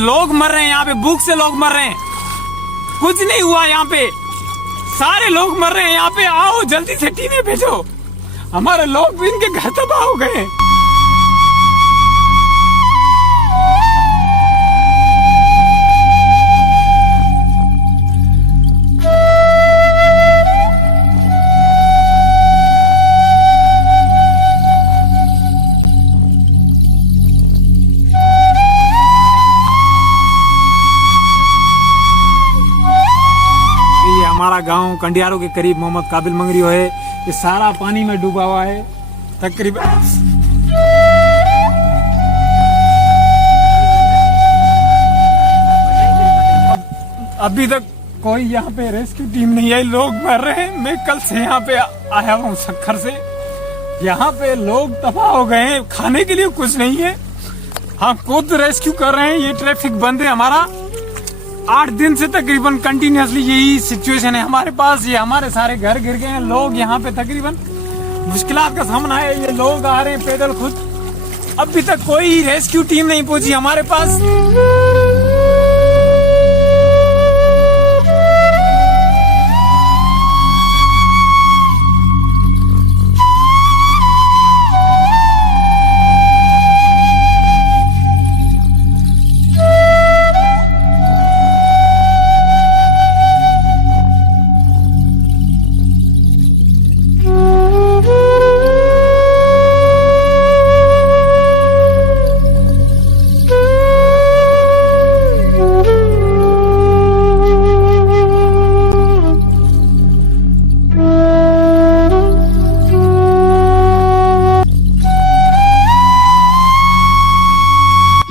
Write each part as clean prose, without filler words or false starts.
लोग मर रहे हैं यहाँ पे, भूख से लोग मर रहे हैं। कुछ नहीं हुआ यहाँ पे, सारे लोग मर रहे हैं यहाँ पे। आओ जल्दी से टीमें भेजो, हमारे लोग भी इनके घर तबाह हो गए। हमारा गांव कंडियारों के करीब मोहम्मद काबिल मंगरियो है, ये सारा पानी में डूबा हुआ है तकरीबन। अभी तक कोई यहाँ पे रेस्क्यू टीम नहीं आई, लोग मर रहे हैं। मैं कल से यहाँ पे आया हूँ सक्खर से, यहाँ पे लोग तबाह हो गए हैं, खाने के लिए कुछ नहीं है। हम खुद रेस्क्यू कर रहे हैं, ये ट्रैफिक बंद है हमारा। 8 दिन से तकरीबन कंटिन्यूसली यही सिचुएशन है हमारे पास। ये हमारे सारे घर गिर गए हैं, लोग यहाँ पे तकरीबन मुश्किलात का सामना है। ये लोग आ रहे हैं पैदल खुद, अभी तक कोई रेस्क्यू टीम नहीं पहुंची हमारे पास।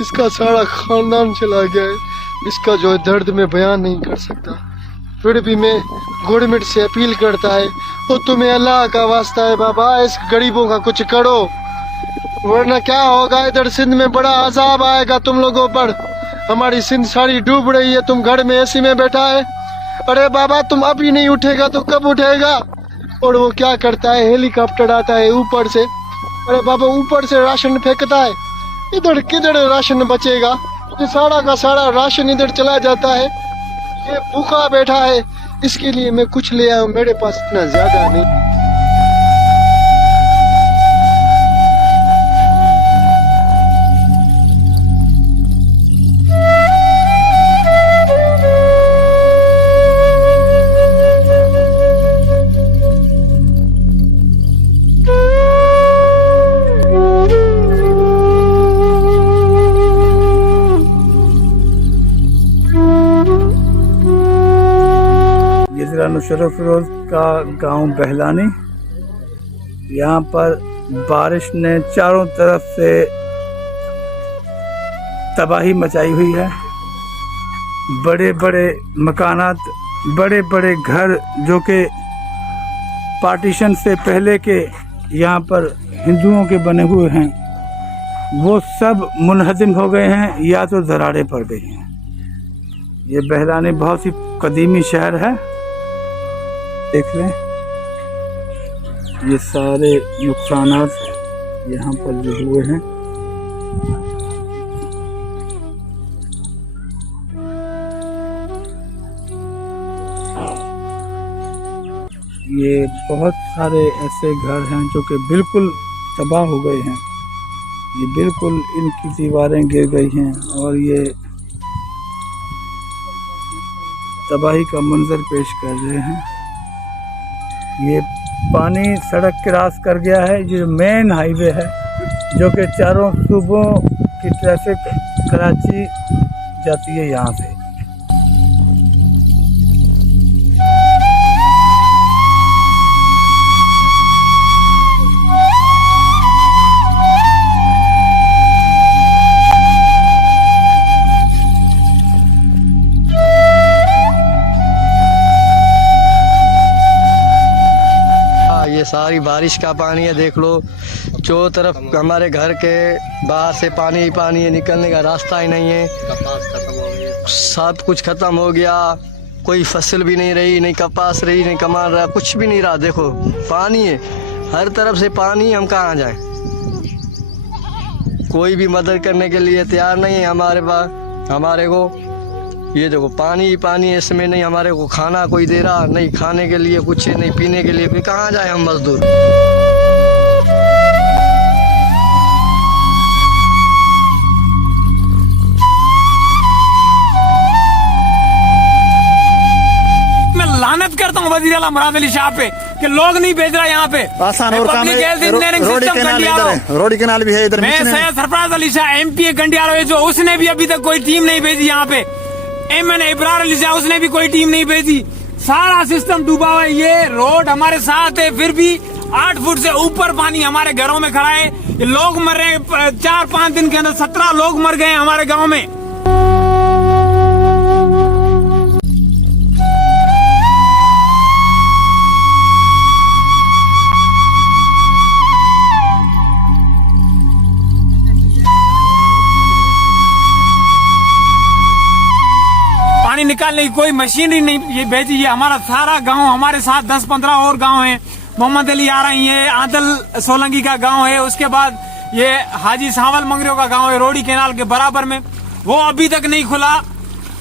इसका सारा खानदान चला गया है, इसका जो दर्द मैं बयान नहीं कर सकता। फिर भी मैं गवर्नमेंट से अपील करता है, तो तुम्हें अल्लाह का वास्ता है बाबा, इस गरीबों का कुछ करो, वरना क्या होगा, इधर सिंध में बड़ा अजाब आएगा तुम लोगों पर। हमारी सिंध सारी डूब रही है, तुम घर में एसी में बैठा है। अरे बाबा तुम अभी नहीं उठेगा तो कब उठेगा? और वो क्या करता है, हेलीकॉप्टर आता है ऊपर से, अरे बाबा ऊपर से राशन फेंकता है, इधर किधर राशन बचेगा? ये सारा का सारा राशन इधर चला जाता है। ये भूखा बैठा है, इसके लिए मैं कुछ ले आया हूँ, मेरे पास इतना ज्यादा नहीं। नुसरत फिरोज का गांव बहलानी, यहाँ पर बारिश ने चारों तरफ से तबाही मचाई हुई है। बड़े बड़े मकानात, बड़े बड़े घर जो कि पार्टीशन से पहले के यहाँ पर हिंदुओं के बने हुए हैं, वो सब मुनहदम हो गए हैं या तो दरारें पड़ गई हैं। ये बहलानी बहुत ही कदीमी शहर है, देख लें ये सारे नुकसानात यहाँ पर जो हुए हैं। ये बहुत सारे ऐसे घर हैं जो कि बिल्कुल तबाह हो गए हैं, ये बिल्कुल इनकी दीवारें गिर गई हैं और ये तबाही का मंजर पेश कर रहे हैं। ये पानी सड़क क्रॉस कर गया है, ये मेन हाईवे है जो कि चारों सूबों की ट्रैफिक कराची जाती है यहाँ से। ये सारी बारिश का पानी है, देख लो जो तरफ हमारे घर के बाहर से पानी ही पानी है, निकलने का रास्ता ही नहीं है। कपास खत्म हो गया, सब कुछ खत्म हो गया, कोई फसल भी नहीं रही, नहीं कपास रही, नहीं कमान रहा, कुछ भी नहीं रहा। देखो पानी है, हर तरफ से पानी, हम कहाँ जाएं? कोई भी मदद करने के लिए तैयार नहीं है हमारे पास। हमारे को ये देखो पानी ही पानी, इसमें नहीं हमारे को खाना कोई दे रहा, नहीं खाने के लिए कुछ है, नहीं पीने के लिए, फिर कहाँ जाए हम मजदूर। मैं लानत करता हूँ वजीर आला मुराद अली शाह पे कि लोग नहीं भेज रहा यहाँ पे। आसान और काम पब्लिक हेल्थ है। इंजीनियरिंग रोडी सिस्टम कैनाल इधर कंडियालो। है, रोडी कैनाल भी है इधर। मैं सैयद सरफराज अली शाह MP गंडियालो है, जो उसने भी अभी तक कोई टीम नहीं भेजी यहाँ पे। MN इब्रार अली शाह, उसने भी कोई टीम नहीं भेजी। सारा सिस्टम डूबा हुआ है। ये रोड हमारे साथ है, फिर भी 8 फुट से ऊपर पानी हमारे घरों में खड़ा है। ये लोग मर रहे हैं। 4-5 दिन के अंदर 17 लोग मर गए हमारे गाँव में। पानी निकालने की कोई मशीनरी नहीं ये भेजी है। हमारा सारा गांव, हमारे साथ 10-15 और गांव हैं। मोहम्मद अली आ रही है, आदल सोलंकी का गांव है, उसके बाद ये हाजी सावल मंगरियों का गांव है रोडी कैनाल के बराबर में, वो अभी तक नहीं खुला।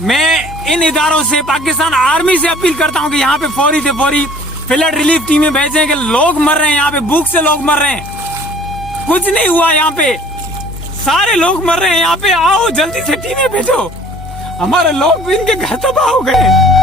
मैं इन इदारों से, पाकिस्तान आर्मी से अपील करता हूं कि यहाँ पे फौरी से फौरी फ्लड रिलीफ टीमें भेजें कि लोग मर रहे हैं यहाँ पे, भूख से लोग मर रहे हैं। कुछ नहीं हुआ यहाँ पे, सारे लोग मर रहे हैं यहाँ पे। आओ जल्दी से टीमें भेजो, हमारे लोग भी इनके घर तबाह हो गए।